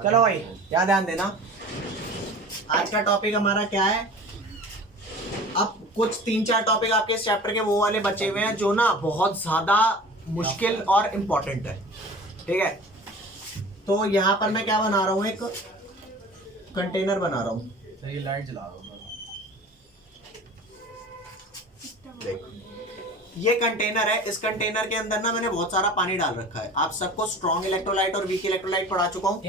चलो भाई यहाँ ध्यान देना, आज का टॉपिक हमारा क्या है। अब कुछ 3-4 टॉपिक आपके इस चैप्टर के वो वाले बचे हुए हैं जो ना बहुत ज्यादा मुश्किल और इम्पोर्टेंट है, ठीक है। तो यहाँ पर मैं क्या बना रहा हूँ, एक कंटेनर बना रहा हूँ। ये लाइट जला दो। देख, ये कंटेनर है, इस कंटेनर के अंदर ना मैंने बहुत सारा पानी डाल रखा है। आप सबको स्ट्रॉन्ग इलेक्ट्रोलाइट और वीक इलेक्ट्रोलाइट पढ़ा चुका हूँ।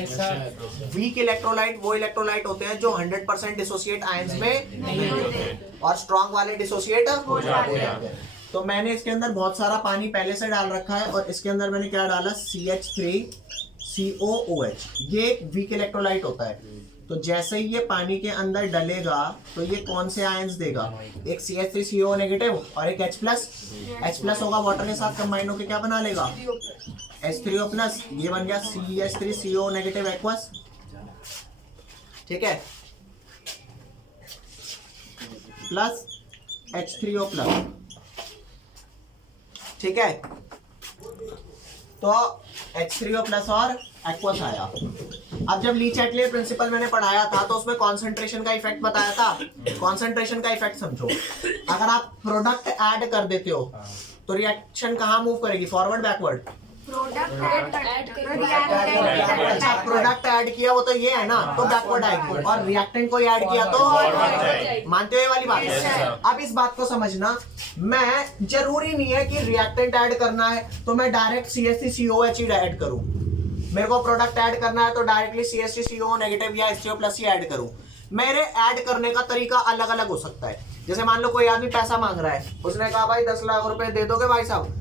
वीक इलेक्ट्रोलाइट वो इलेक्ट्रोलाइट होते हैं जो 100% डिसोसिएट आयंस में नहीं होते और स्ट्रॉन्ग वाले डिसोसिएट हो जाते हैं। तो मैंने इसके अंदर बहुत सारा पानी पहले से डाल रखा है और इसके अंदर मैंने क्या डाला, CH3COOH। ये एक वीक इलेक्ट्रोलाइट होता है। तो जैसे ही ये पानी के अंदर डलेगा तो ये कौन से आयंस देगा, एक CH3CO नेगेटिव और एक H+ होगा, वाटर के साथ कंबाइन होकर क्या बना लेगा, H3O+। ये बन गया CH3CO नेगेटिव एक्वस, ठीक है, प्लस H3O+, ठीक है। तो H3O+ और एक्वस आया। अब जब ली चैटलियर प्रिंसिपल मैंने पढ़ाया था तो उसमें कॉन्सेंट्रेशन का इफेक्ट बताया था। कॉन्सेंट्रेशन का इफेक्ट समझो, अगर आप प्रोडक्ट ऐड कर देते हो तो रिएक्शन कहाँ मूव करेगी, फॉरवर्ड बैकवर्ड। प्रोडक्ट ऐड किया वो तो ये है ना, तो बैकवर्ड आएगी, और रिएक्टेंट को ऐड किया तो मानते हो ये वाली बात। अब इस बात को समझना, मैं जरूरी नहीं है कि रिएक्टेंट ऐड करना है तो मैं डायरेक्ट CH3COH ही ऐड करूं। मेरे को प्रोडक्ट ऐड करना है तो डायरेक्टली CH3CO नेगेटिव या H3O+ ही ऐड करूं। मेरे ऐड करने का तरीका अलग अलग हो सकता है। जैसे मान लो कोई आदमी पैसा मांग रहा है, उसने कहा भाई 10 लाख रुपए दे दोगे भाई साहब।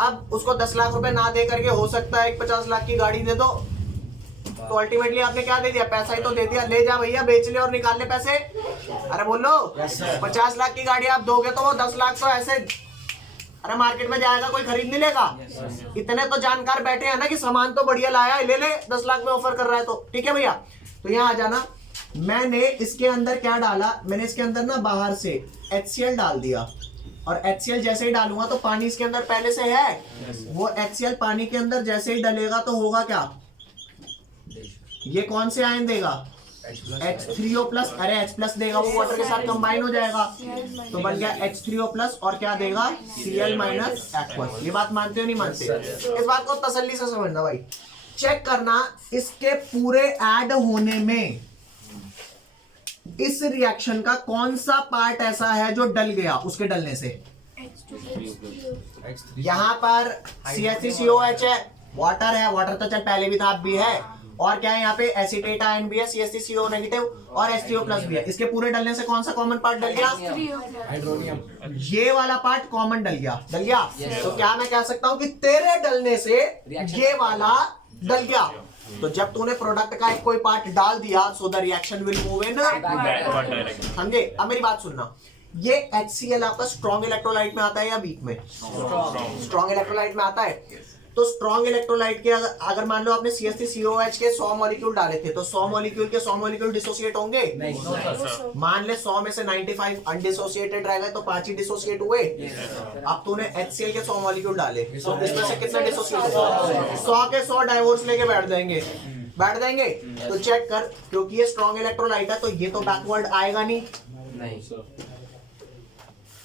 अब उसको 10 लाख रुपए ना दे करके हो सकता है 50 लाख की गाड़ी दे दो, तो अल्टीमेटली आपने क्या दे दिया, पैसा ही तो दे दिया। ले जा भैया, बेच ले और निकाल ले पैसे। अरे बोलो, 50 लाख की गाड़ी आप दोगे तो वो 10 लाख तो ऐसे, अरे मार्केट में जाएगा, कोई खरीद नहीं लेगा। इतने तो जानकार बैठे हैं ना कि सामान तो बढ़िया लाया है, ले ले, 10 लाख में ऑफर कर रहा है तो ठीक है भैया। तो यहाँ आ जाना, मैंने इसके अंदर क्या डाला, मैंने इसके अंदर ना बाहर से HCl डाल दिया, और HCl जैसे ही डालूंगा तो पानी इसके अंदर पहले से है, वो HCl पानी के अंदर जैसे ही डलेगा तो होगा क्या, ये कौन से आयन देगा, H3O+। अरे H+ देगा, वो वाटर के साथ कंबाइन हो जाएगा, तो बन गया H3O+ और क्या देगा, Cl- एक्वस। ये बात मानते हो नहीं मानते? इस बात को तसल्ली से समझना भाई। चेक करना इसके पूरे ऐड होने में इस रिएक्शन का कौन सा पार्ट ऐसा है जो डल गया उसके डलने से। यहाँ पर CH3COH है, वाटर है, वाटर तो चल पहले भी था, अब भी है, और क्या है यहाँ पे एसीटेट आयन भी है, CH3CO नेगेटिव और H3O+ भी है। इसके पूरे डलने से कौन सा कॉमन पार्ट डल गया, हाइड्रोनियम। ये वाला पार्ट कॉमन डल गया, डल गया। तो क्या मैं कह सकता हूँ कि तेरे डलने से ये वाला डल गया। तो जब तूने प्रोडक्ट का एक कोई पार्ट डाल दिया, so the reaction will move in समझे। अब मेरी बात सुनना, ये HCl आपका स्ट्रॉन्ग इलेक्ट्रोलाइट में आता है या वीक में, स्ट्रॉन्ग इलेक्ट्रोलाइट में आता है। तो स्ट्रॉन्ग इलेक्ट्रोलाइट के अगर मान लो आपने CH3COH के 100 मॉलिक्यूल डाले थे तो 100 मॉलिक्यूल के 100 मॉलिक्यूल डिसोसिएट होंगे नहीं। मान ले 100 में से 95 अनडिसोसिएटेड रह गए तो 5 ही डिसोसिएट हुए। अब तूने HCl के 100 मॉलिक्यूल डाले तो इसमें से कितने डिसोसिएट हुए, 100 के 100 डाइवोर्स लेके बैठ जाएंगे। तो चेक कर, क्योंकि ये स्ट्रॉन्ग इलेक्ट्रोलाइट है तो ये तो बैकवर्ड आएगा नहीं,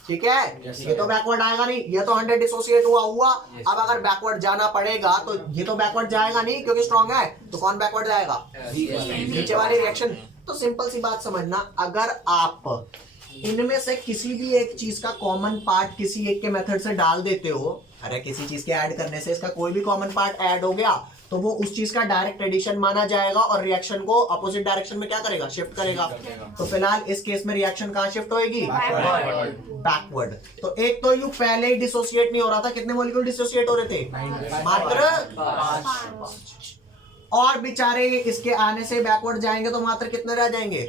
ठीक है, ये तो बैकवर्ड आएगा नहीं, ये तो 100 डिसोसिएट हुआ। अब अगर बैकवर्ड जाना पड़ेगा तो ये तो बैकवर्ड जाएगा नहीं क्योंकि स्ट्रॉन्ग है, तो कौन बैकवर्ड जाएगा, नीचे वाली रिएक्शन। तो सिंपल सी बात समझना, अगर आप इनमें से किसी भी एक चीज का कॉमन पार्ट किसी एक के मेथड से डाल देते हो, अरे किसी चीज के ऐड करने से इसका कोई भी कॉमन पार्ट ऐड हो गया तो वो उस चीज का डायरेक्ट एडिशन माना जाएगा और रिएक्शन को अपोजिट डायरेक्शन में क्या करेगा, शिफ्ट करेगा। तो फिलहाल इस केस में रिएक्शन कहाँ शिफ्ट होएगी, बैकवर्ड। तो एक तो यू पहले ही डिसोसिएट नहीं हो रहा था, कितने मॉलिक्यूल डिसोसिएट हो रहे थे, मात्र 5। और बेचारे इसके आने से बैकवर्ड जाएंगे तो मात्र कितने रह जाएंगे,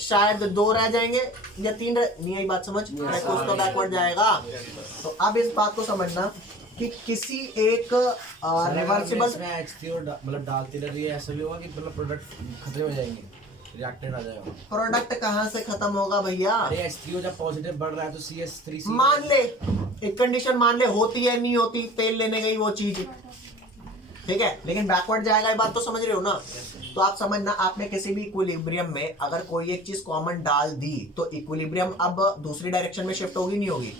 शायद 2 रह जाएंगे या 3 नहीं, आई बात समझ, तो बैकवर्ड जाएगा। तो अब इस बात को समझना कि किसी एक रिवर्सिबल मतलब डालते रहिए, ऐसा भी होगा कि मतलब प्रोडक्ट खतरे में जाएंगे, रिएक्टेंट आ जाएगा। प्रोडक्ट कहाँ से खत्म होगा भैया, अरे H3O जब पॉजिटिव बढ़ रहा है तो CH3 मान ले, एक कंडीशन मान ले, होती है नहीं होती, तेल लेने गई वो चीज, ठीक है, लेकिन बैकवर्ड जाएगा, ये बात तो समझ रहे हो ना। तो आप समझना, आपने किसी भी इक्विलिब्रियम में अगर कोई एक चीज कॉमन डाल दी तो इक्विलिब्रियम अब दूसरी डायरेक्शन में शिफ्ट होगी नहीं होगी,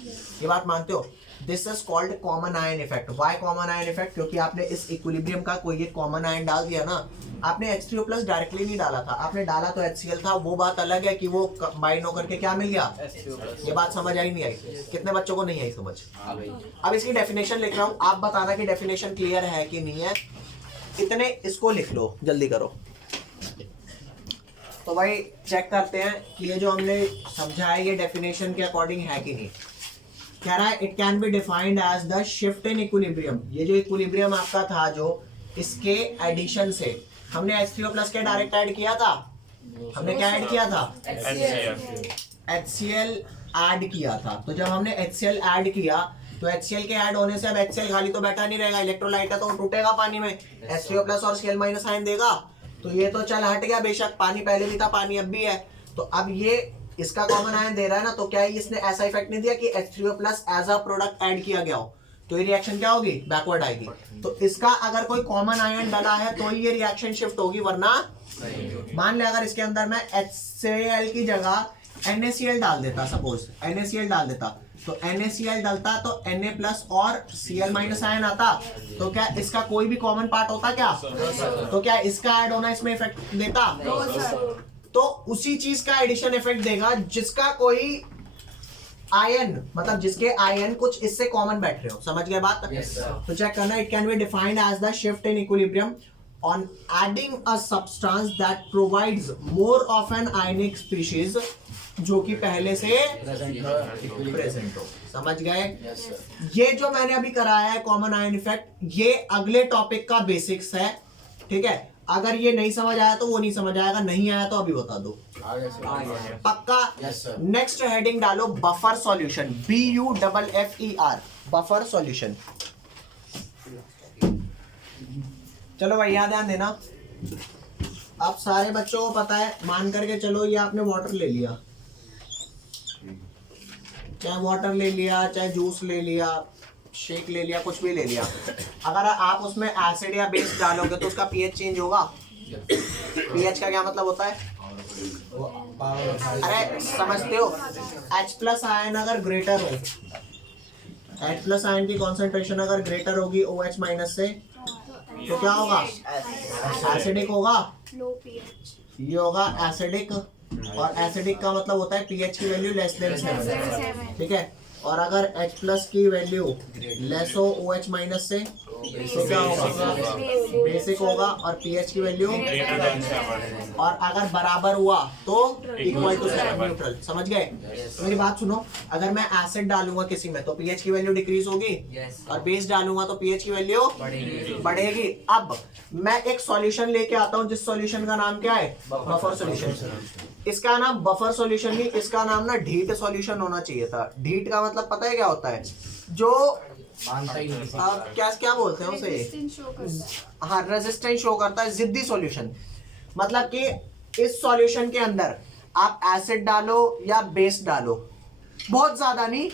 ये बात मानते हो? This is called common ion effect. Why common ion effect? क्योंकि आपने इस इक्विलिब्रियम का कोई एक कॉमन आयन डाल दिया ना, आपने H3O+ डायरेक्टली नहीं डाला था, आपने डाला तो HCl था, वो बात अलग है कि वो कंबाइन होकर के क्या मिल गया, ये बात समझ आई नहीं आई? कितने बच्चों को नहीं आई समझ? अब इसकी डेफिनेशन लिख रहा हूँ, आप बताना कि डेफिनेशन क्लियर है कि नहीं है। इतने इसको लिख लो, जल्दी करो। तो भाई चेक करते हैं कि ये जो हमने समझा है ये डेफिनेशन के अकॉर्डिंग है कि नहीं। कह रहा है it can be defined as the shift in equilibrium. ये जो इक्विलिब्रियम आपका था, जो इसके एडिशन से हमने H3O+ के डायरेक्ट ऐड किया था, हमने क्या ऐड किया था, HCl ऐड किया था। तो जब हमने HCl ऐड किया तो HCl के ऐड होने से अब HCl खाली तो बैठा नहीं रहेगा, इलेक्ट्रोलाइट है तो वो टूटेगा पानी में, H3O+ और Cl- आयन देगा। तो ये तो चल हट गया, बेशक पानी पहले भी था, पानी अब भी है। तो अब ये इसका कॉमन आयन दे रहा है ना, तो क्या इसने ऐसा इफेक्ट नहीं दिया कि H3O+ as a product add किया गया हो, तो ये रिएक्शन क्या होगी, बैकवर्ड आएगी। तो इसका अगर कोई कॉमन आयन डला है तो ही ये रिएक्शन शिफ्ट होगी, वरना मान ले अगर इसके अंदर मैं HCl की जगह NaCl डाल देता, सपोज NaCl डाल देता, तो NaCl डलता तो Na+ और Cl- आयन आता, तो क्या इसका कोई भी कॉमन पार्ट होता क्या? तो क्या इसका ऐड होना इसमें इफेक्ट देता? तो उसी चीज का एडिशन इफेक्ट देगा जिसका कोई आयन, मतलब जिसके आयन कुछ इससे कॉमन बैठ रहे हो। समझ गए बात? तो चेक करना, it can be defined as the shift in equilibrium on adding a substance that provides more of an ionic species, जो कि पहले से प्रेजेंट हो। समझ गए? ये जो मैंने अभी कराया है कॉमन आयन इफेक्ट, ये अगले टॉपिक का बेसिक्स है, ठीक है? अगर ये नहीं समझ आया तो वो नहीं समझ आएगा, नहीं आया तो अभी बता दो, पक्का? नेक्स्ट हेडिंग डालो buffer solution, BUFFER, buffer solution. चलो भाई यहाँ ध्यान देना, अब सारे बच्चों को पता है, मान करके चलो ये आपने वाटर ले लिया, चाहे वाटर ले लिया, चाहे जूस ले लिया, शेक ले लिया, कुछ भी ले लिया, अगर आप उसमें एसिड या बेस डालोगे तो उसका पीएच चेंज होगा। पीएच का क्या मतलब होता है? अरे समझते हो, H+ आयन अगर ग्रेटर हो, H+ आयन की कॉन्सेंट्रेशन अगर ग्रेटर होगी OH- से, तो क्या होगा, एसिडिक होगा, ये होगा एसिडिक, और एसिडिक का मतलब होता है पीएच की वैल्यू लेस देन 7, ठीक है? और अगर H+ की वैल्यू लेस हो OH- से, तो क्या होगा, बेसिक होगा, और पीएच की वैल्यू, और अगर बराबर हुआ तो इक्वल टू न्यूट्रल। समझ गए? मेरी बात सुनो, अगर मैं एसिड डालूंगा किसी में तो पीएच की वैल्यू डिक्रीज होगी, और बेस डालूंगा तो पीएच की वैल्यू बढ़ेगी। अब मैं एक सॉल्यूशन लेके आता हूं जिस सॉल्यूशन का नाम क्या है, बफर सॉल्यूशन। इसका नाम बफर सॉल्यूशन नहीं, इसका नाम ना ढीट सॉल्यूशन होना चाहिए था। ढीट का मतलब पता है क्या होता है? जो क्या क्या बोलते हैं उसे, हाँ, रेजिस्टेंस शो करता है, जिद्दी सॉल्यूशन। मतलब कि इस सॉल्यूशन के अंदर आप एसिड डालो या बेस डालो, बहुत ज्यादा नहीं,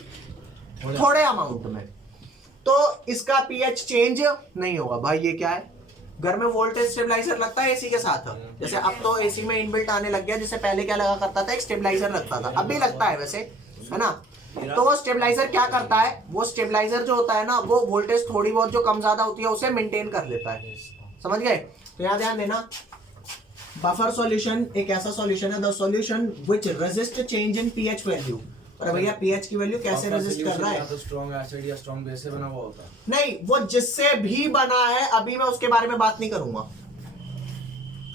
थोड़े अमाउंट में, तो इसका पीएच चेंज नहीं होगा। भाई ये क्या है? घर में वोल्टेज स्टेबलाइजर लगता है एसी के साथ, जैसे अब तो एसी में इनबिल्ट आने लग गया, जिससे पहले क्या लगा करता था, एक स्टेबलाइजर लगता था, अब भी लगता है वैसे, है ना? तो वो स्टेबलाइजर क्या करता है, वो स्टेबलाइजर जो होता है ना, वो वोल्टेज थोड़ी बहुत जो कम ज्यादा होती है उसे मेंटेन कर लेता है। समझ गए? तो यहाँ ध्यान देना, बफर सॉल्यूशन एक ऐसा सॉल्यूशन है, the solution which resist change in pH value. और भैया पीएच की वैल्यू कैसे रेजिस्ट कर रहा है? तो स्ट्रॉन्ग एसिड या स्ट्रॉन्ग बेस से बना हुआ होता है। नहीं, वो जिससे भी बना है, अभी मैं उसके बारे में बात नहीं करूंगा।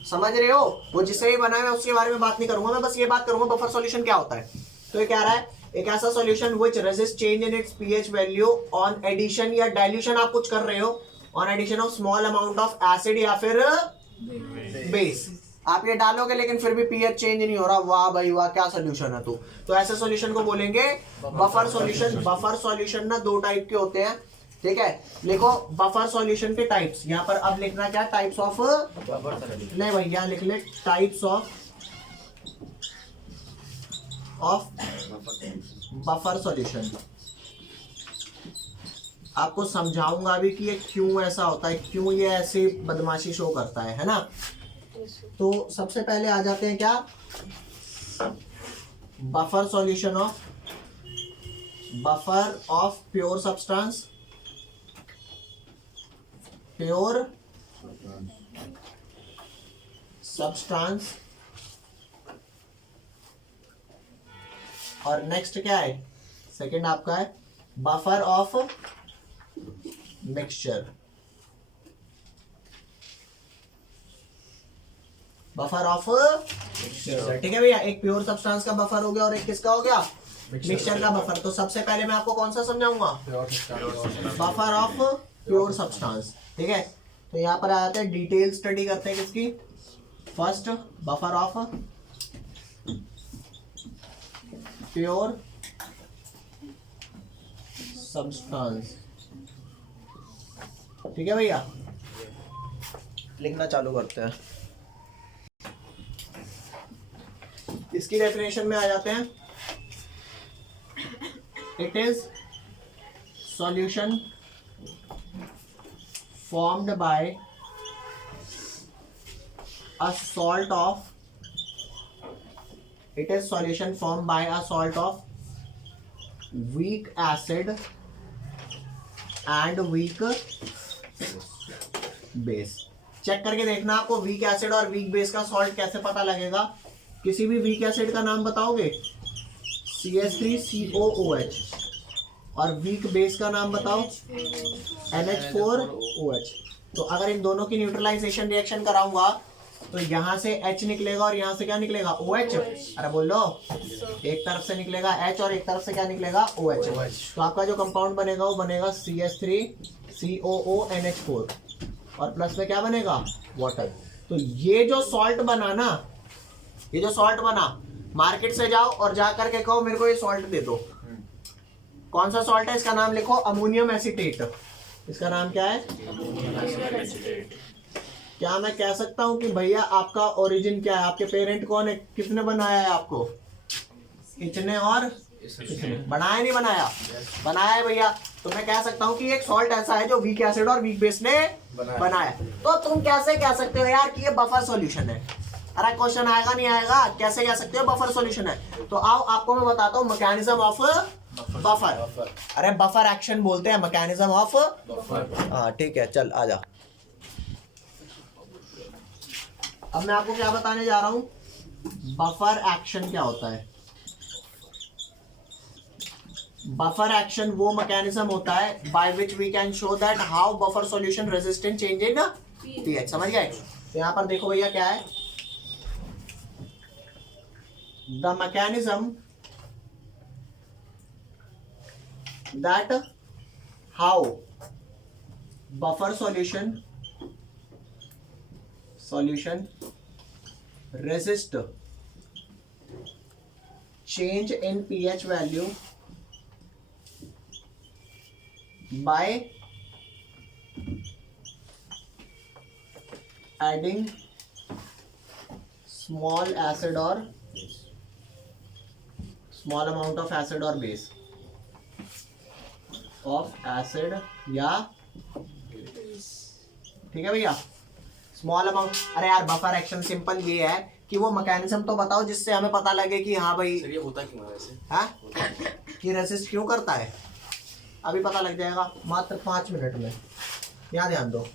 समझ रहे हो? वो जिससे भी बना है उसके बारे में बात नहीं करूंगा, मैं बस ये बात करूंगा बफर सॉल्यूशन क्या होता है। तो ये कह रहा है एक ऐसा solution which resist change in its pH value on addition या डाइल्यूशन, आप कुछ कर रहे हो, on addition of small amount of acid या फिर बेस। आप ये डालोगे लेकिन फिर भी पीएच चेंज नहीं हो रहा, वाह भाई वाह, क्या सॉल्यूशन है तू। तो ऐसे सॉल्यूशन को बोलेंगे बफर सॉल्यूशन। बफर सॉल्यूशन ना दो टाइप के होते हैं, ठीक है? लिखो बफर सॉल्यूशन के टाइप्स, यहाँ पर अब लिखना क्या, टाइप्स ऑफ, नहीं भैया लिख ले टाइप्स ऑफ बफर सॉल्यूशन। आपको समझाऊंगा भी कि ये क्यों ऐसा होता है, क्यों ये ऐसी बदमाशी शो करता है ना? तो सबसे पहले आ जाते हैं क्या, buffer solution of pure substance, pure substance. और नेक्स्ट क्या है, सेकंड आपका है buffer of mixture, buffer of mixture. ठीक है भैया, एक प्योर सब्सटेंस का बफर हो गया और एक किसका हो गया, मिक्सचर का बफर। तो सबसे पहले मैं आपको कौन सा समझाऊंगा, बफर ऑफ प्योर सब्सटेंस। ठीक है, तो यहाँ पर आ जाते हैं, डिटेल स्टडी करते हैं किसकी, first buffer of pure substance. ठीक है भैया, लिखना चालू करते हैं। इसकी डेफिनेशन में आ जाते हैं, it is solution formed by a salt of, it is solution formed by a salt of weak acid and weak base। Check करके देखना आपको वीक एसिड और वीक बेस का सॉल्ट कैसे पता लगेगा। किसी भी वीक एसिड का नाम बताओगे, CH3COOH, और वीक बेस का नाम बताओ, NH4OH। तो अगर इन दोनों की न्यूट्रलाइजेशन रिएक्शन कराऊंगा तो यहाँ से H निकलेगा और यहाँ से क्या निकलेगा, OH। अरे बोल लो, एक तरफ से निकलेगा H और एक तरफ से क्या निकलेगा, OH। तो आपका जो कंपाउंड बनेगा वो बनेगा CH3COONH4 और प्लस में क्या बनेगा, वाटर। तो ये जो सॉल्ट बना ना, ये जो सॉल्ट बना, मार्केट से जाओ और जा करके कहो मेरे को ये सॉल्ट दे दो। कौन सा सॉल्ट है, इसका नाम लिखो अमोनियम एसीटेट। इसका नाम क्या है, क्या मैं कह सकता हूं कि भैया आपका ओरिजिन क्या है, आपके पेरेंट कौन है, किसने बनाया है आपको, किसने और किसने बनाया, नहीं बनाया, बनाया है भैया। तो मैं कह सकता हूं कि एक सॉल्ट ऐसा है जो वीक एसिड और वीक बेस ने बनाया। तो तुम कैसे कह सकते हो यार कि ये बफर सॉल्यूशन है। अरे क्वेश्चन आएगा नहीं आएगा, कैसे कह सकते हो बफर सॉल्यूशन है। तो आओ आपको मैं बताता हूँ मैकेनिज्म ऑफ बफर। अरे बफर एक्शन बोलते हैं, मैकेनिज्म ऑफ बफर। हाँ ठीक है, चल आजा। अब मैं आपको क्या बताने जा रहा हूं, बफर एक्शन क्या होता है। बफर एक्शन वो मैकेनिज्म होता है by which we can show that how buffer solution resistant change in pH. समझ गए। तो यहाँ पर देखो भैया क्या है, the mechanism that how buffer solution resist change in pH value by adding small acid or small amount of acid or base of acid या, ठीक है भैया, स्मॉल अमाउंट। अरे यार बफर एक्शन सिंपल ये है कि वो मैकेनिज्म तो बताओ जिससे हमें पता लगे कि हाँ भाई सर ये होता क्यों है वैसे, हाँ कि रेसिस्ट क्यों करता है, अभी पता लग जाएगा मात्र 5 मिनट में। यहाँ ध्यान दो,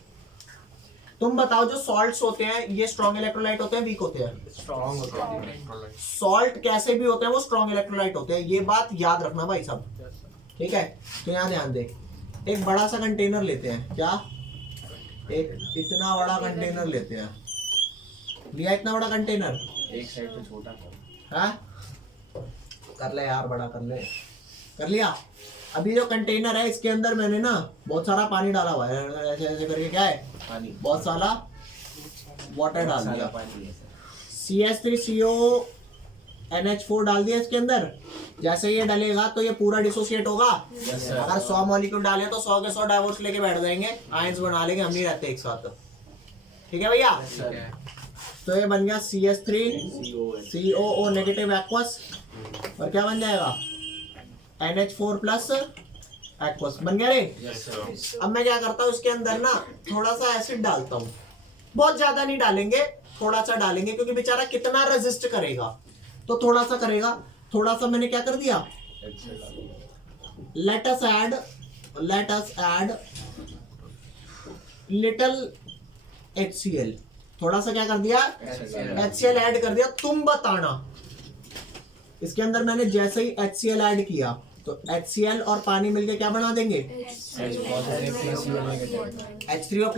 तुम बताओ जो सॉल्ट्स होते हैं ये स्ट्रॉन्ग इलेक्ट्रोलाइट होते हैं, वीक होते हैं, स्ट्रॉन्ग होता है। सॉल्ट कैसे भी होते हैं वो स्ट्रॉन्ग इलेक्ट्रोलाइट होते हैं, ये बात याद रखना भाई सब। ठीक है, तो यहाँ ध्यान दे, एक बड़ा सा कंटेनर लेते हैं, क्या, एक इतना बड़ा कंटेनर लेते हैं, लिया इतना बड़ा कंटेनर, एक साइड पे छोटा हाँ कर ले यार, बड़ा कर ले, कर लिया। अभी जो कंटेनर है इसके अंदर मैंने ना बहुत सारा पानी डाला हुआ है, ऐसे ऐसे करके क्या है, पानी, बहुत सारा वाटर डाल दिया, पानी है CH3CONH4 डाल दिया इसके अंदर। जैसे ये डलेगा तो ये पूरा डिसोसिएट होगा। अगर 100 मॉलिक्यूल डाले तो 100 के 100 डाइवोर्स लेके बैठ जाएंगे, आयंस बना लेंगे, हम नहीं रहते एक साथ। ठीक है भैया, तो ये बन गया CH3COO नेगेटिव एक्वस, और क्या बन जाएगा NH4 प्लस एक्वस, बन गया रे। अब मैं क्या करता हूँ, इसके अंदर ना थोड़ा सा एसिड डालता हूँ, बहुत ज्यादा नहीं डालेंगे, थोड़ा सा डालेंगे क्योंकि बेचारा कितना रेजिस्ट करेगा, तो थोड़ा सा करेगा। थोड़ा सा मैंने क्या कर दिया, let us add little HCl, थोड़ा सा क्या कर दिया, HCl ऐड कर दिया। तुम बताना इसके अंदर मैंने जैसे ही HCl ऐड किया तो HCl और पानी मिलके क्या बना देंगे, H3O+।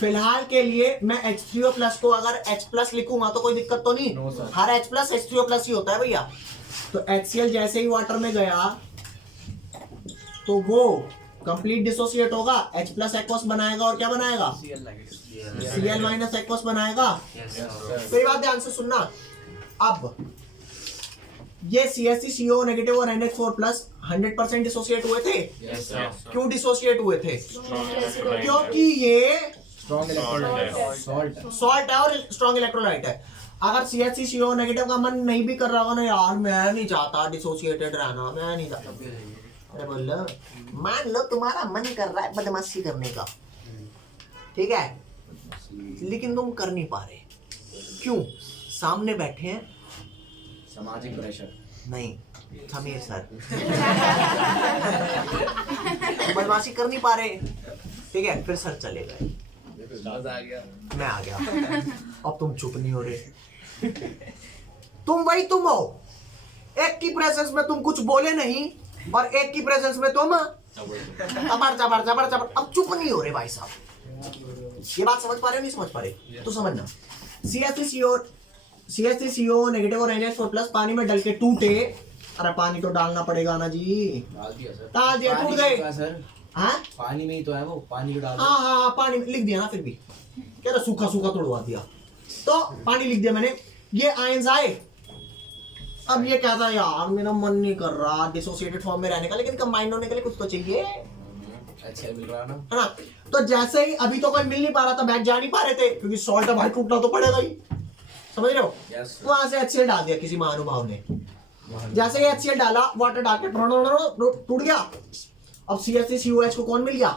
फिलहाल के लिए मैं H3O+ को अगर H+ लिखूंगा तो कोई दिक्कत तो नहीं, हर H+ H3O+ ही होता है भैया। तो HCl जैसे ही वाटर में गया तो वो कंप्लीट डिसोसिएट होगा, H+ एक्वस बनाएगा और क्या बनाएगा, Cl- एक्वस बनाएगा। मेरी बात ध्यान से सुनना। अब ये CH3CO नेगेटिव और NH4+ 100% डिसोसिएट हुए थे। क्यों डिसोसिएट हुए थे, क्योंकि ये सॉल्ट है और स्ट्रॉन्ग इलेक्ट्रोलाइट है। अगर CH3CO नेगेटिव का मन नहीं भी कर रहा होगा ना, यार मैं नहीं चाहता डिसोसिएटेड रहना, मैं नहीं चाहता, अरे बोल मान लो तुम्हारा मन कर रहा है बदमाशी करने का, ठीक है, लेकिन तुम कर नहीं पा रहे, क्यों, सामने बैठे हैं, सामाजिक प्रेशर नहीं समीर सर बदमाशी कर नहीं पा रहे, ठीक है, फिर सर चले गए, मैं आ गया, अब तुम चुप नहीं हो रहे। तुम वही तुम हो, एक की प्रेजेंस में तुम कुछ बोले नहीं और एक की प्रेजेंस में तुम जबर, अब चुप नहीं हो रहे भाई साहब। ये बात समझ पा रहे हो, नहीं समझ पा रहे, तो समझना। CH3CO नेगेटिव और NH4+ पानी में डल के टूटे, अरे पानी तो डालना पड़ेगा ना जी, डाल दिया, टूट गए सर। हाँ पानी में ही तो है वो, पानी को डाल, हाँ पानी लिख दिया ना, फिर भी क्या था, सूखा तोड़वा दिया, तो पानी लिख दिया मैंने। ये आयंस आए, अब ये कहता है यार मेरा मन नहीं कर रहा डिसोसिएटेड फॉर्म में रहने का, लेकिन कंबाइंड होने के लिए कुछ तो चाहिए, अच्छा मिल रहा ना, है ना। तो जैसे ही अभी तो कोई मिल नहीं पा रहा था, बैग जा नहीं पा रहे थे क्योंकि सॉल्ट है भाई, टूटना तो पड़ेगा ही, समझ रहे हो। वहां से HCl डाल दिया किसी महानुभाव ने, जैसे ही HCl डाला, वाटर डाल के टूट गया। अब CH3COH को कौन मिल गया,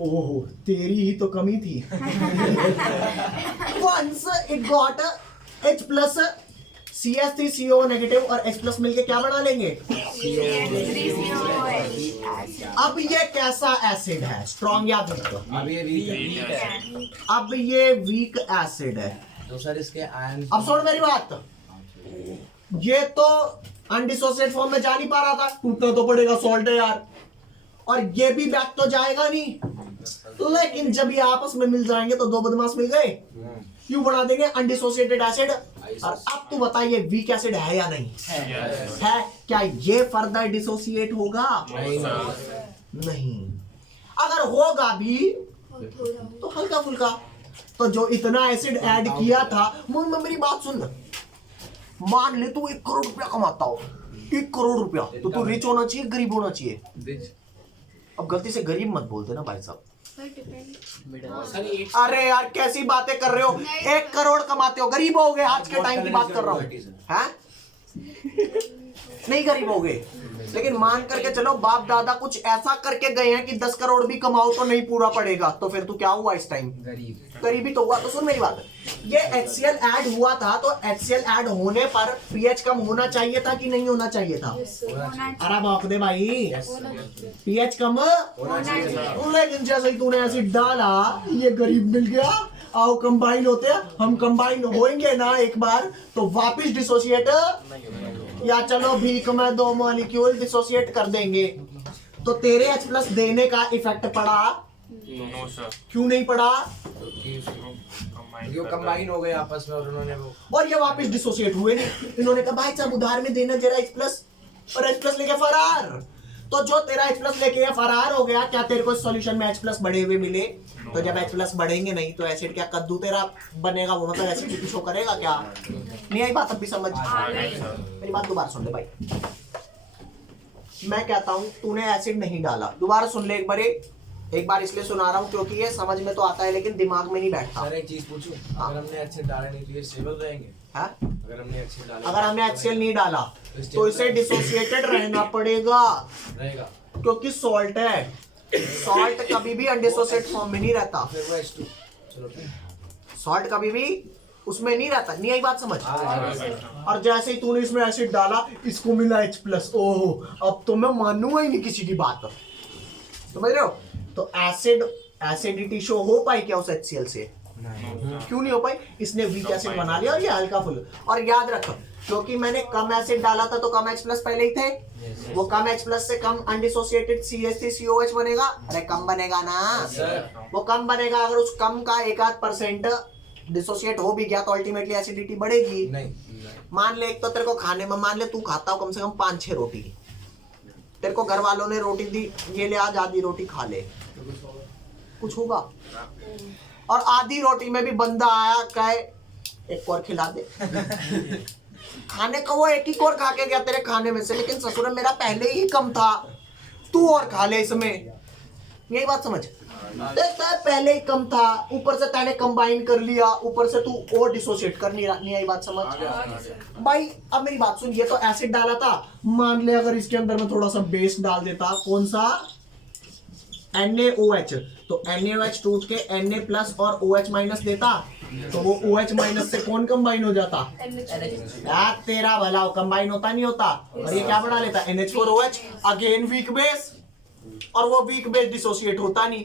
ओह तेरी ही तो कमी थी। Once it got H+, CH3CO negative और H+ मिलके क्या बना लेंगे, अब ये कैसा एसिड है, स्ट्रॉन्ग या वीक, अब ये वीक एसिड है, तो सर इसके आयन, अब सुन मेरी बात, ये तो अनडिसोसिएट फॉर्म में जा नहीं पा रहा था, टूटना तो पड़ेगा, सॉल्ट है यार, और ये भी बैक तो जाएगा नहीं, लेकिन जब ये आपस में मिल जाएंगे तो दो बदमाश मिल गए, क्यों बना देंगे अनडिसोसिएटेड एसिड। और अब तू बता ये वीक एसिड है या नहीं है, क्या ये फर्दर डिसोसिएट होगा, नहीं, अगर होगा भी तो हल्का फुल्का। तो जो इतना एसिड ऐड किया था, मेरी बात सुन, मान ले तू 1 करोड़ रुपया कमाता हो, 1 करोड़ रुपया, तो तू रिच होना चाहिए गरीब होना चाहिए, अब गलती से गरीब मत बोलते ना भाई साहब, अरे यार कैसी बातें कर रहे हो, 1 करोड़ कमाते हो, गरीब हो गए, आज के टाइम की बात कर रहा हूँ, हैं? नहीं गरीब हो गए, लेकिन मान करके चलो बाप दादा कुछ ऐसा करके गए हैं कि 10 करोड़ भी कमाओ तो नहीं पूरा पड़ेगा, तो फिर तू क्या हुआ इस टाइम, गरीबी तो हुआ। तो सुन मेरी बात, ये HCl ऐड हुआ था, तो HCl ऐड होने पर pH कम होना चाहिए था कि नहीं होना चाहिए था, अरे बाप दे भाई, pH कम होना चाहिए, लेकिन जैसे ही तूने एसिड डाला, ये गरीब मिल गया, आओ कंबाइन होते हैं, हम कंबाइन होएंगे ना एक बार तो वापिस डिसोसिएट, या चलो भीख में 2 मॉलिक्यूल डिसोसिएट कर देंगे, तो तेरे H+ देने का इफेक्ट पड़ा, क्यों नहीं पड़ा, जो कंबाइन हो गए आपस में और उन्होंने वो, और ये वापस डिसोसिएट हुए नहीं, इन्होंने कहा भाई साहब उधार में देना जरा H+ और H+ लेके फरार, तो जो तेरा H+ लेके फरार हो गया, क्या तेरे को सॉल्यूशन में H+ बढ़े हुए मिले, तो जब H+ बढ़ेंगे नहीं तो एसिड क्या कद्दू तेरा बनेगा, वो मतलब एसिडिटी शो करेगा क्या, नहीं आई बात अब भी समझ, मेरी बात दोबारा सुन ले भाई, मैं कहता हूँ तूने एसिड नहीं डाला, दोबारा सुन ले एक बार इसलिए सुना रहा हूँ क्योंकि ये समझ में तो आता है लेकिन दिमाग में नहीं बैठता। सर एक चीज पूछूं, अगर हमने एसिड डाला नहीं तो ये स्टेबल रहेंगे, हाँ? अगर हमने HCl नहीं डाला तो इसे डिसोसिएटेड रहना पड़ेगा, क्योंकि सॉल्ट है, सॉल्ट कभी भी अनडिसोसिएट फॉर्म में नहीं रहता, फिर वो H2, चलो सॉल्ट कभी भी उसमें नहीं रहता, नहीं आई बात समझ। और जैसे ही तूने इसमें एसिड डाला, इसको मिला H+, ओह अब तो मैं मानूंगा ही नहीं किसी की बात, समझ रहे हो। तो एसिडिटी शो हो पाई क्या उस HCl से? क्यों नहीं हो पाई? इसने वीक एसिड बना लिया और ये हल्का फुल। और याद रखो, क्योंकि मैंने कम एसिड डाला था तो कम H+ पहले ही थे, वो कम H+ से कम अनडिसोसिएटेड CH3COH बनेगा। अरे कम बनेगा ना, वो कम बनेगा। अगर उस कम का 1-8% डिसोसिएट हो भी गया तो अल्टीमेटली एसिडिटी बढ़ेगी। नहीं। मान ले, एक तो तेरे को खाने में, मान ले तू खाता हो कम से कम 5-6 रोटी, तेरे को घर वालों ने रोटी दी, ये ले आज आधी रोटी खा ले, कुछ होगा? और आधी रोटी में भी बंदा आया कहे एक और खिला दे, खाने का वो एक ही कोर खा के गया तेरे खाने में से, लेकिन ससुर मेरा पहले ही कम था, तू और खा ले इसमें, यही बात समझ। देखता है पहले ही कम था, ऊपर से तैने कंबाइन कर लिया, ऊपर से तू और डिसोसिएट कर नहीं आई बात समझ। भाई अब मेरी बात सुन, ये तो एसिड डाला था, मान ले अगर इसके अंदर में थोड़ा सा बेस डाल देता, कौन सा? NaOH, तो NaOH टूट के Na+ और OH- देता, तो वो OH- से कौन कंबाइन हो जाता? यार तेरा भला हो, कंबाइन होता नहीं होता। और ये क्या बना लेता? NH4OH, अगेन वीक बेस, और वो वीक बेस डिसोसिएट होता नहीं।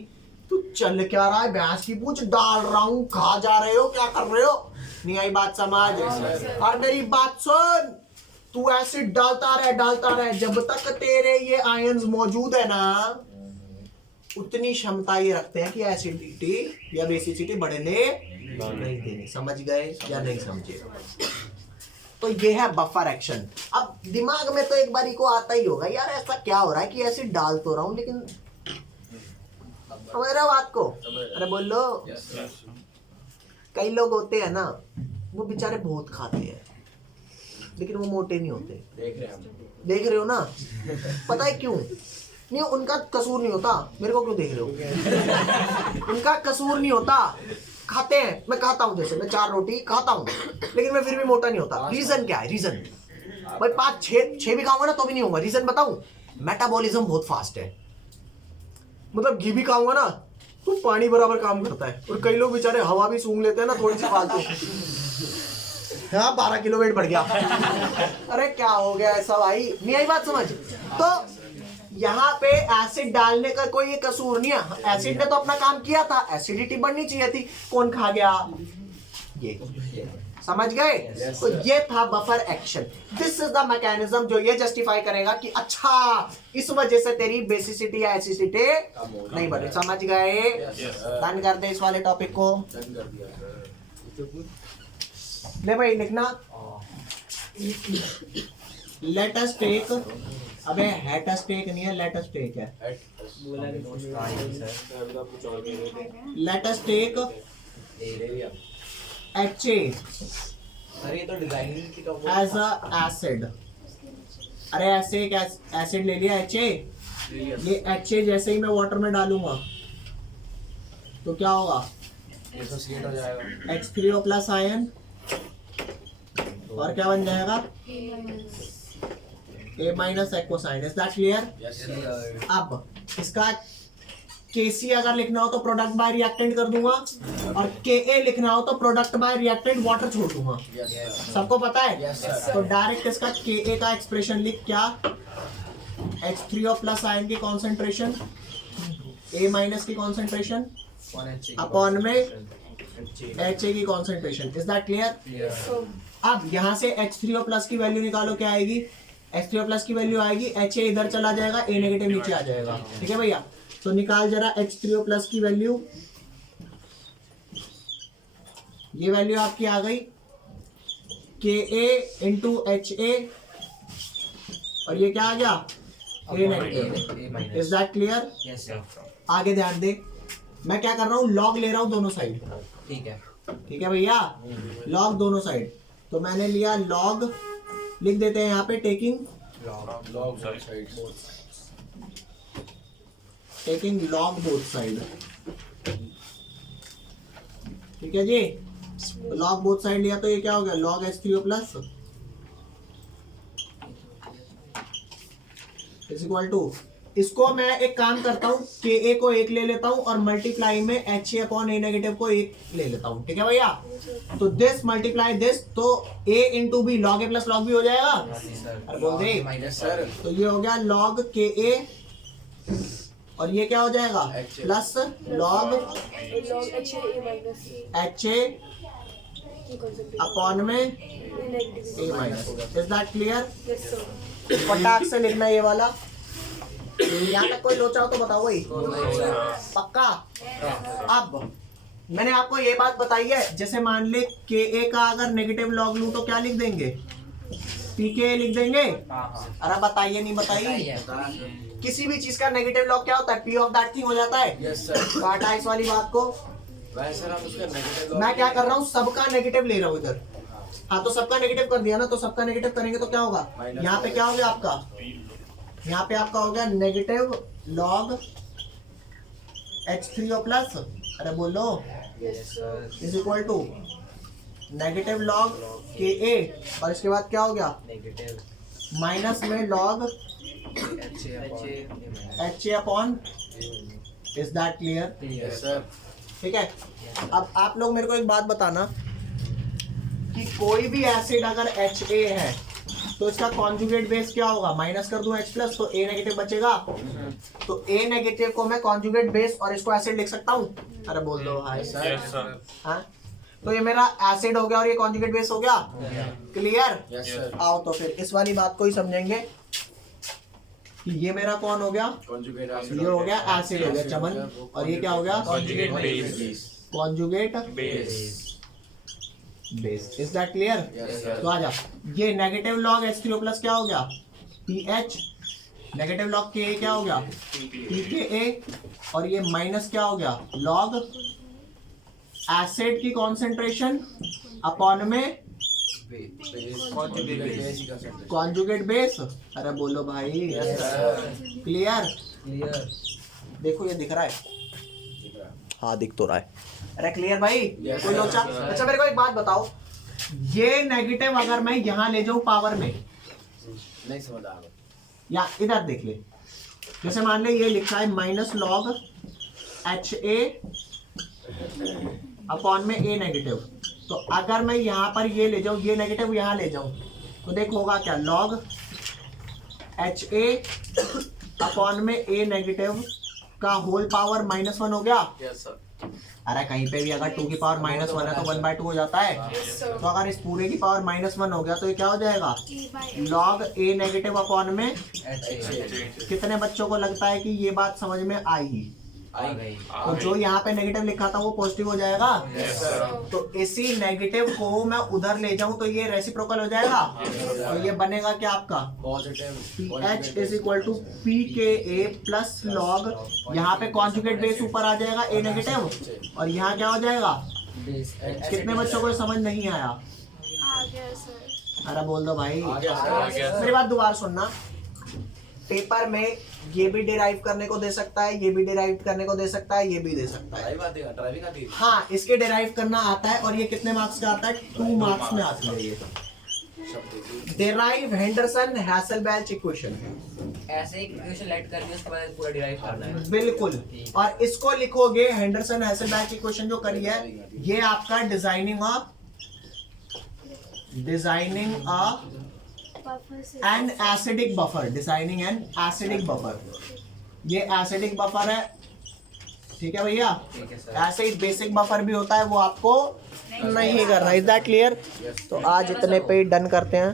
तू चल क्या रहा है? भैंस की पूछ डाल रहा हूं, खा जा रहे हो, क्या कर रहे हो? नहीं आई बात समझ। और मेरी बात सुन, तू एसिड डालता रहे, जब तक तेरे ये आयंस मौजूद है ना, उतनी क्षमता ये रखते हैं कि एसिडिटी या बेसिसिटी बढ़ने नहीं देनी। समझ गए या नहीं समझे? तो ये है बफर एक्शन। अब दिमाग में तो एक बारी को आता ही होगा, यार ऐसा क्या हो रहा है कि एसिड डाल तो रहा हूं लेकिन, समझ रहे हो बात को? अरे बोलो। कई लोग होते हैं ना, वो बेचारे बहुत खाते हैं लेकिन वो मोटे नहीं होते। देख रहे हो ना? पता है क्यों? नहीं, उनका कसूर नहीं होता। मेरे को क्यों देख रहे हो? उनका कसूर नहीं होता, खाते हैं। मैं खाता हूँ, जैसे मैं 4 रोटी खाता हूँ लेकिन मैं फिर भी मोटा नहीं होता। रीजन क्या है? रीजन भाई 5-6 भी खाऊंगा ना तो भी नहीं होगा। रीजन बताऊं? मेटाबॉलिज्म बहुत फास्ट है। मतलब घी भी खाऊंगा ना तो पानी बराबर काम करता है। और कई लोग बेचारे हवा भी सूंघ लेते हैं ना थोड़ी सी फालतू। हाँ 12 किलो वेट बढ़ गया। अरे क्या हो गया ऐसा भाई? नहीं आई बात समझ? तो यहाँ पे एसिड डालने का कोई ये कसूर नहीं है। एसिड ने तो अपना काम किया था, एसिडिटी बढ़नी चाहिए थी, कौन खा गया? ये। समझ गए? तो ये था buffer action. This is the mechanism जो ये जस्टिफाई करेगा कि अच्छा इस वजह से तेरी बेसिसिटी या एसिडिटी नहीं बढ़ी। समझ गए? डन कर दे इस वाले टॉपिक को। ले भाई लिखना, लेट अस टेक, अबे हैट अस टेक नहीं है, लेट अस टेक है। लेट अस टेक HA अरे ये तो डिजाइनिंग की टॉपिक एज अ एसिड। अरे ऐसे एक एसिड ले लिया HA, ये HA जैसे ही मैं वाटर में डालूंगा तो क्या होगा? डिसोसिएट हो जाएगा। H3O+ आयन, और क्या बन जाएगा? A- aqueous ion. Is that clear? अब इसका Kc अगर लिखना हो तो प्रोडक्ट बाय रिएक्टेंट कर दूंगा, और Ka लिखना हो तो प्रोडक्ट बाय रिएक्टेंट वाटर छोड़ दूंगा। सबको पता है? तो डायरेक्ट इसका Ka का एक्सप्रेशन लिख, क्या? H3O+ आयन की कॉन्सेंट्रेशन A- की कॉन्सेंट्रेशन अपॉन में HA की कॉन्सेंट्रेशन। Is that clear? अब यहाँ से H3O+ की वैल्यू निकालो, क्या आएगी? H3O+ की वैल्यू आएगी, HA इधर चला जाएगा, A- नीचे आ जाएगा। ठीक है भैया? तो निकाल जरा H3O+ की वैल्यू। ये वैल्यू आपकी आ गई Ka इंटू HA, और ये क्या आ गया? A-। Is that clear? Yes sir. आगे ध्यान दे, मैं क्या कर रहा हूँ? लॉग ले रहा हूँ दोनों साइड। ठीक है। ठीक है भैया? लॉग दोनों साइड। तो मैंने लिया लॉग, लिख देते हैं यहाँ पे टेकिंग लॉग बोथ साइड। ठीक है जी? लॉग बोथ साइड लिया तो ये क्या हो गया? Log H3O+ is equal to इसको मैं एक काम करता हूँ, Ka को 1 ले लेता हूँ और मल्टीप्लाई में HA अपॉन A नेगेटिव को 1 ले लेता हूँ, ठीक है भैया। तो दिस मल्टीप्लाई दिस, तो A into B log A plus log B हो जाएगा। अरे बोल दे, तो ये हो गया लॉग Ka और ये क्या हो जाएगा प्लस लॉग HA अपॉन में A minus. Is that clear? फटाक से लिखना है ये वाला। यहाँ तक कोई लोचा हो तो बताओ भाई, पक्का। अब मैंने आपको ये बात बताई है, जैसे मान ले Ka का अगर नेगेटिव लॉग लूं तो क्या लिख देंगे, Pk लिख देंगे। अरे बताइए, नहीं बताइए। किसी भी चीज का नेगेटिव लॉग क्या होता है, P ऑफ दैट थिंग हो जाता है। काटा इस वाली बात को। मैं क्या कर रहा हूँ, सबका नेगेटिव ले रहा हूँ इधर। हाँ, तो सबका नेगेटिव कर दिया ना, तो सबका नेगेटिव करेंगे तो क्या होगा, यहाँ पे क्या हो गया आपका, यहाँ पे आपका हो गया नेगेटिव लॉग H3O प्लस, अरे बोलो, is equal to negative log Ka और इसके बाद क्या हो गया माइनस में log HA upon. Is that clear? ठीक है। अब आप लोग मेरे को एक बात बताना कि कोई भी एसिड अगर HA है तो इसका कॉन्जुगेट बेस क्या होगा, माइनस कर दूं H प्लस तो A नेगेटिव बचेगा। तो A नेगेटिव को मैं कॉन्जुगेट बेस और इसको एसिड लिख सकता हूँ। अरे बोल दो हाय सर। हाँ, तो ये मेरा एसिड हो गया और ये कॉन्जुगेट बेस हो गया। क्लियर? आओ तो फिर इस वाली बात को ही समझेंगे कि ये मेरा कौन हो गया, ये हो गया एसिड हो गया चमन, और ये क्या हो गया conjugate base. Is that clear? तो आ जा, ये नेगेटिव लॉग H3O प्लस क्या हो गया PH, नेगेटिव लॉग Ka क्या हो गया PKA, और ये माइनस क्या हो गया लॉग एसिड की कॉन्सेंट्रेशन अपॉन में कॉन्जुगेट बेस। अरे बोलो भाई। क्लियर? देखो ये दिख रहा है, हाँ दिख तो रहा है। अरे क्लियर भाई? कोई लोचा? अच्छा मेरे को एक बात बताओ, ये नेगेटिव अगर मैं यहाँ ले जाऊं पावर में, नहीं समझ आ रहा, या इधर देख ले, जैसे मान ले ये लिखा है माइनस लॉग HA अपॉन में A नेगेटिव, तो अगर मैं यहाँ पर ये ले जाऊं, ये नेगेटिव यहाँ ले जाऊं, तो देखो होगा क्या लॉग HA अपॉन में A नेगेटिव का होल पावर -1 हो गया। Yes sir. अरे कहीं पे भी अगर 2 की पावर -1 है तो 1/2 हो जाता है। तो अगर इस पूरे की पावर -1 हो गया तो ये क्या हो जाएगा लॉग A नेगेटिव अपॉन में कितने बच्चों को लगता है कि ये बात समझ में आई? तो जो यहाँ पे नेगेटिव लिखा था वो पॉजिटिव हो जाएगा। तो इसी नेगेटिव को मैं उधर ले जाऊं तो ये रेसिप्रोकल हो जाएगा, तो ये बनेगा क्या आपका PH is equal to PKA plus log, यहाँ पे कॉन्जुगेट बेस ऊपर आ जाएगा A नेगेटिव, और यहाँ क्या हो जाएगा, कितने बच्चों को समझ नहीं आया? अरे बोल दो भाई। मेरी बात दोबारा सुनना, पेपर में ये भी डिराइव करने को दे सकता है, ये भी डिराइव करने को दे सकता है, ये भी दे सकता है। हाँ, इसके डिराइव करना आता है, और ये कितने मार्क्स का आता है? 2 मार्क्स में आता है ये। डिराइव हेंडरसन हैसेलबैच इक्वेशन, ऐसे एक इक्वेशन लेट करके उसके बाद पूरा डिराइव करना है। बिल्कुल, और इसको लिखोगे हेंडरसन हैसेलबैच इक्वेशन जो करी है, ये आपका designing an acidic buffer, designing an acidic buffer, ये एसिडिक बफर है, ठीक है भैया। ऐसे ही बेसिक बफर भी होता है, वो आपको नहीं करना। Is that clear? तो आज इतने पे डन करते हैं।